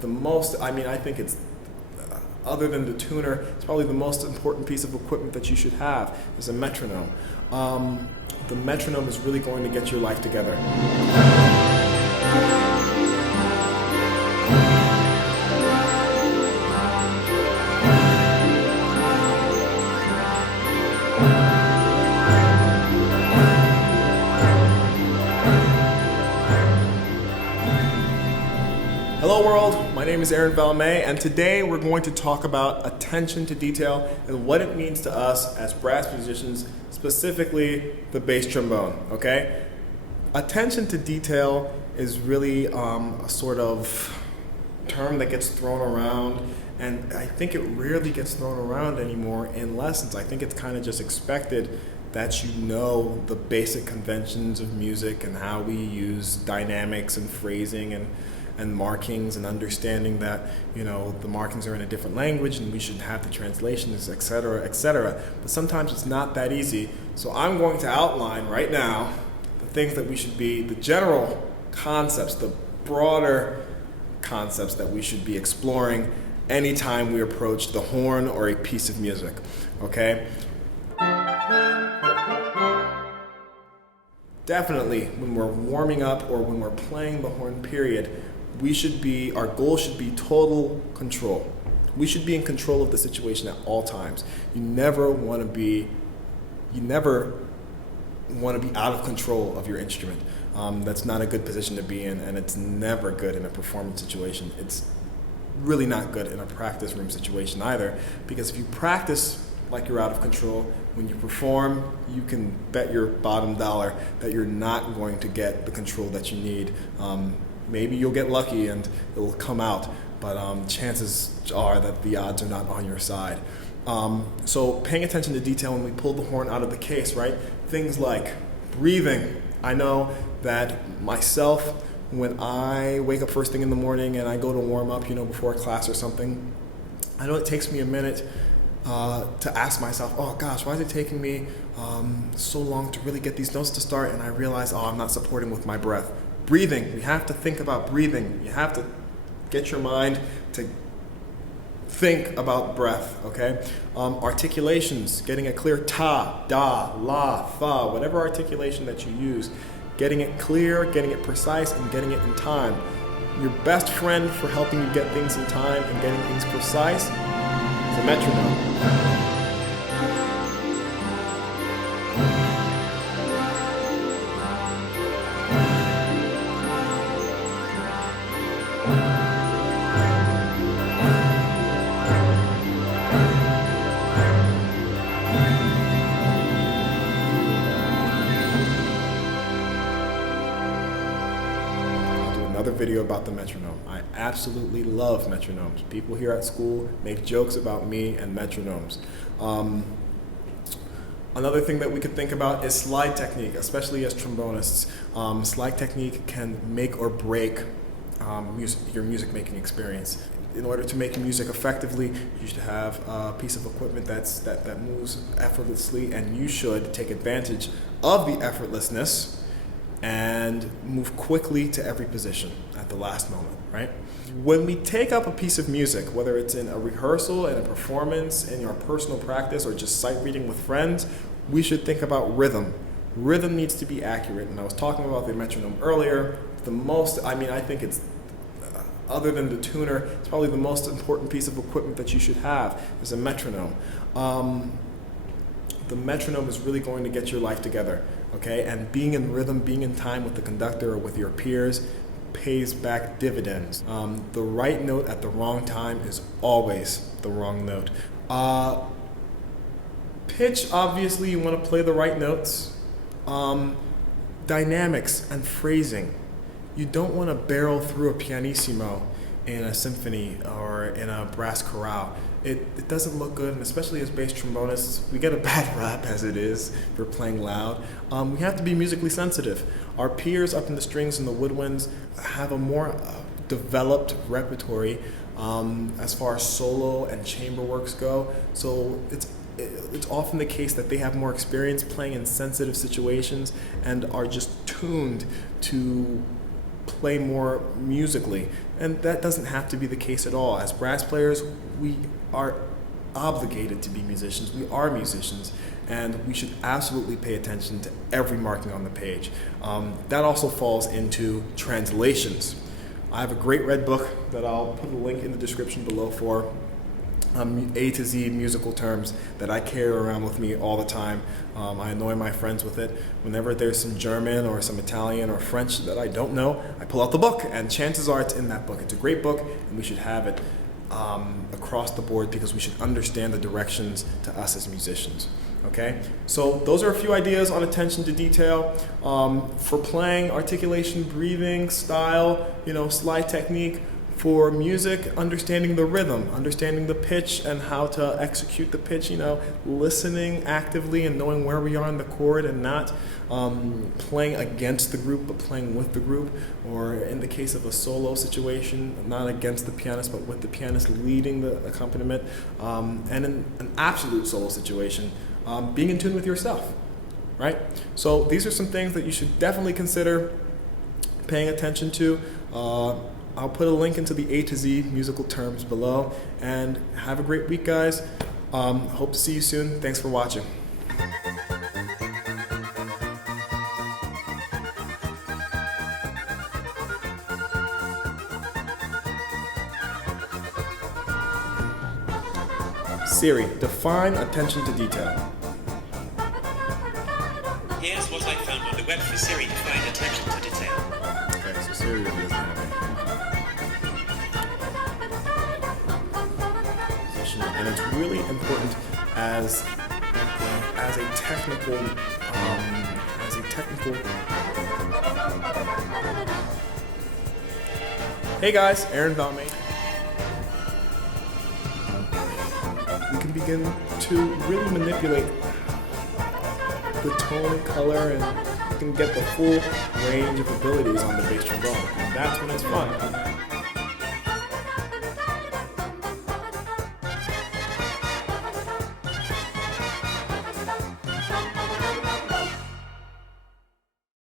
I think it's, other than the tuner, it's probably the most important piece of equipment that you should have is a metronome. The metronome is really going to get your life together. Hello world, my name is Ehren Valme, and today we're going to talk about attention to detail and what it means to us as brass musicians, specifically the bass trombone, okay? Attention to detail is really a sort of term that gets thrown around, and I think it rarely gets thrown around anymore in lessons. I think it's kind of just expected that you know the basic conventions of music and how we use dynamics and phrasing and markings, and understanding that, you know, the markings are in a different language and we should have the translations, etc., etc. But sometimes it's not that easy. So I'm going to outline right now the things that we should be, the general concepts, the broader concepts that we should be exploring anytime we approach the horn or a piece of music, okay? Definitely, when we're warming up or when we're playing the horn period, our goal should be total control. We should be in control of the situation at all times. You never want to be out of control of your instrument. That's not a good position to be in, and it's never good in a performance situation. It's really not good in a practice room situation either, because if you practice like you're out of control, when you perform, you can bet your bottom dollar that you're not going to get the control that you need. Maybe you'll get lucky and it'll come out, but chances are that the odds are not on your side. So paying attention to detail when we pull the horn out of the case, right? Things like breathing. I know that myself, when I wake up first thing in the morning and I go to warm up, before a class or something, I know it takes me a minute to ask myself, oh gosh, why is it taking me so long to really get these notes to start? And I realize, I'm not supporting with my breath. Breathing, we have to think about breathing. You have to get your mind to think about breath, okay? Articulations, getting a clear ta, da, la, fa, whatever articulation that you use, getting it clear, getting it precise, and getting it in time. Your best friend for helping you get things in time and getting things precise is a metronome. Another video about the metronome. I absolutely love metronomes. People here at school make jokes about me and metronomes. Another thing that we could think about is slide technique, especially as trombonists. Slide technique can make or break your music making experience. In order to make music effectively, you should have a piece of equipment that moves effortlessly, and you should take advantage of the effortlessness and move quickly to every position at the last moment, right? When we take up a piece of music, whether it's in a rehearsal, in a performance, in your personal practice, or just sight reading with friends, we should think about rhythm. Rhythm needs to be accurate, and I was talking about the metronome earlier. I think it's, other than the tuner, it's probably the most important piece of equipment that you should have is a metronome. The metronome is really going to get your life together, okay? And being in rhythm, being in time with the conductor or with your peers pays back dividends. The right note at the wrong time is always the wrong note. Pitch, obviously, you want to play the right notes. Dynamics and phrasing. You don't want to barrel through a pianissimo in a symphony or in a brass chorale. It doesn't look good, and especially as bass trombonists, we get a bad rap as it is for playing loud. We have to be musically sensitive. Our peers up in the strings and the woodwinds have a more developed repertory as far as solo and chamber works go. So it's often the case that they have more experience playing in sensitive situations and are just tuned to play more musically. And that doesn't have to be the case at all. As brass players, we are obligated to be musicians. We are musicians, and we should absolutely pay attention to every marking on the page. That also falls into translations. I have a great red book that I'll put a link in the description below for A to Z musical terms that I carry around with me all the time. I annoy my friends with it. Whenever there's some German or some Italian or French that I don't know, I pull out the book, and chances are it's in that book. It's a great book, and we should have it across the board because we should understand the directions to us as musicians. Okay, so those are a few ideas on attention to detail. For playing, articulation, breathing, style, slide technique. For music, understanding the rhythm, understanding the pitch and how to execute the pitch, listening actively and knowing where we are in the chord and not playing against the group but playing with the group, or in the case of a solo situation, not against the pianist but with the pianist leading the accompaniment, and in an absolute solo situation, being in tune with yourself, right? So these are some things that you should definitely consider paying attention to. I'll put a link into the A to Z musical terms below, and have a great week, guys. Hope to see you soon. Thanks for watching. Siri, define attention to detail. Here's what I found on the web for Siri define attention to detail. Okay, so Siri really doesn't have anything. And it's really important as a technical Hey guys, Ehren, Valme. We can begin to really manipulate the tone, color, and you can get the full range of abilities on the bass trombone. And that's when it's fun.